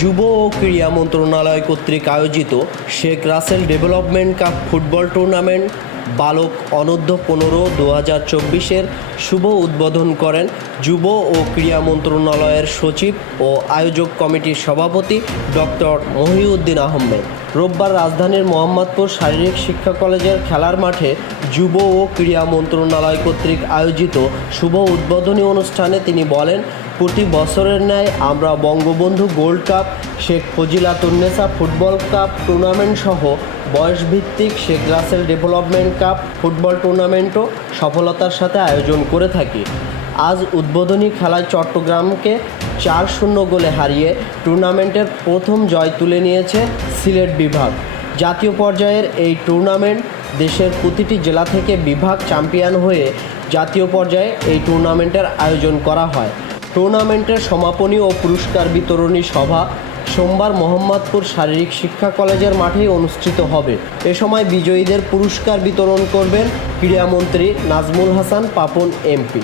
যুব ও ক্রীড়া মন্ত্রণালয় কর্তৃক আয়োজিত Sheikh Russel development cup football tournament বালক অনূর্ধ্ব 15 2024-এর শুভ উদ্বোধন করেন যুব ও ক্রীড়া মন্ত্রণালয়ের সচিব ও আয়োজক কমিটির সভাপতি ডক্টর মহিউদ্দিন আহমেদ। রোববার রাজধানীর মোহাম্মদপুর শারীরিক শিক্ষা কলেজের খেলার মাঠে যুব ও ক্রীড়া মন্ত্রণালয় কর্তৃক আয়োজিত শুভ উদ্বোধনী অনুষ্ঠানে তিনি বলেন, প্রতি বছরের ন্যায় আমরা Bangabandhu gold cup, Sheikh Fazilatunnesa football cup tournament সহ বয়সভিত্তিক Sheikh Russel development cup football টুর্নামেন্টও সফলতার সাথে আয়োজন করে থাকি। আজ উদ্বোধনী খেলায় চট্টগ্রামকে 4-0 গোলে হারিয়ে টুর্নামেন্টের প্রথম জয় তুলে নিয়েছে সিলেট বিভাগ। জাতীয় পর্যায়ের এই টুর্নামেন্ট দেশের প্রতিটি জেলা থেকে বিভাগ চ্যাম্পিয়ন হয়ে জাতীয় পর্যায়ে এই টুর্নামেন্টের আয়োজন করা হয়। টুর্নামেন্টের সমাপনী ও পুরস্কার বিতরণী সভা সোমবার মোহাম্মদপুর শারীরিক শিক্ষা কলেজের মাঠেই অনুষ্ঠিত হবে। এ সময় বিজয়ীদের পুরস্কার বিতরণ করবেন ক্রীড়ামন্ত্রী নাজমুল হাসান পাপন এমপি।